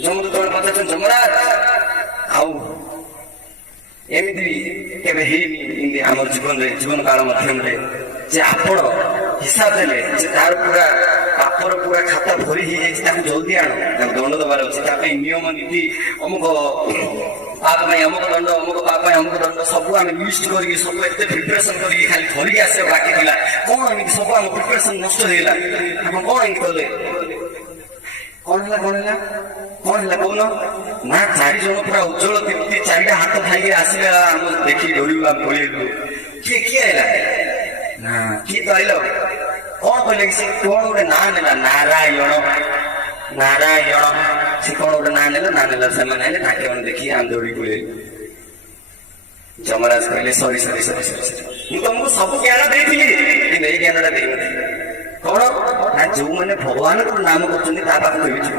ଯମଦୂତ ପଚାରୁଛନ୍ତି ଯମରାଜ ଆଉ ଏମିତି କେବେ ହେଇନି ଏମିତି ଆମର ଜୀବନ କାଳ ମାଧ୍ୟମରେ ଯେ ଆପଣ ହିସାବ ଦେଲେ ଯେ ତାର ପୁରା ପାପର ପୁରା ଖାତା ଭରି ହେଇଯାଇଛି, ତାକୁ ଜଲ୍ଦି ଆଣ, ତାକୁ ଦଣ୍ଡ ଦେବାର ଅଛି, ତା ପାଇଁ ନିୟମ ନୀତି ଅମୁକ ପାପ ପାଇଁ ଅମୁକ ଦଣ୍ଡ, ଅମୁକ ପାପ ପାଇଁ ଅମୁକ ଦଣ୍ଡ ସବୁ ଆମେ ଲିଷ୍ଟ କରିକି ସବୁ ଏତେ ପ୍ରିପାରେସନ କରିକି ଖାଲି ଧରିକି ଆସିବା ବାକି ଥିଲା। କଣ ଏମିତି ସବୁ ଆମ ପ୍ରିପାରେସନ ନଷ୍ଟ ହେଇଗଲା, ଆପଣ କଣ ଏମିତି କଲେ? କଣ ହେଲା କହୁନ? ନା 4 ଜଣ ପୁରା ଉଜ୍ଜଳ ଦୀପ୍ତି 4ଟା ହାତ ଖାଇକି ଆସିଲା, ଆମ ଦେଖି ଡରିବୁ ଆମେ ପଳେଇଲୁ। କିଏ ଆଇଲା? ନା କିଏ ତ ଆଇଲ? କଣ କହିଲେ କି? ସେ କଣ ଗୋଟେ ନାଁ ନେଲା, ନାରାୟଣ। ସେ କଣ ଗୋଟେ ନାଁ ନେଲା, ସେମାନେ ଆଇଲେ, ତାଙ୍କେ ମାନେ ଦେଖି ଆମେ ଦୌଡ଼ି ପଳେଇଲୁ। ଯମରାଜ କହିଲେ ସରି ମୁଁ ତମକୁ ସବୁ ଜ୍ଞାନ ଦେଇଥିଲି କିନ୍ତୁ ଏଇ ଜ୍ଞାନଟା ଦେଇନଥିଲି। କଣ ନା ଯୋଉମାନେ ଭଗବାନଙ୍କର ନାମ କରୁଛନ୍ତି ତା ପାଖକୁ ଯିବ।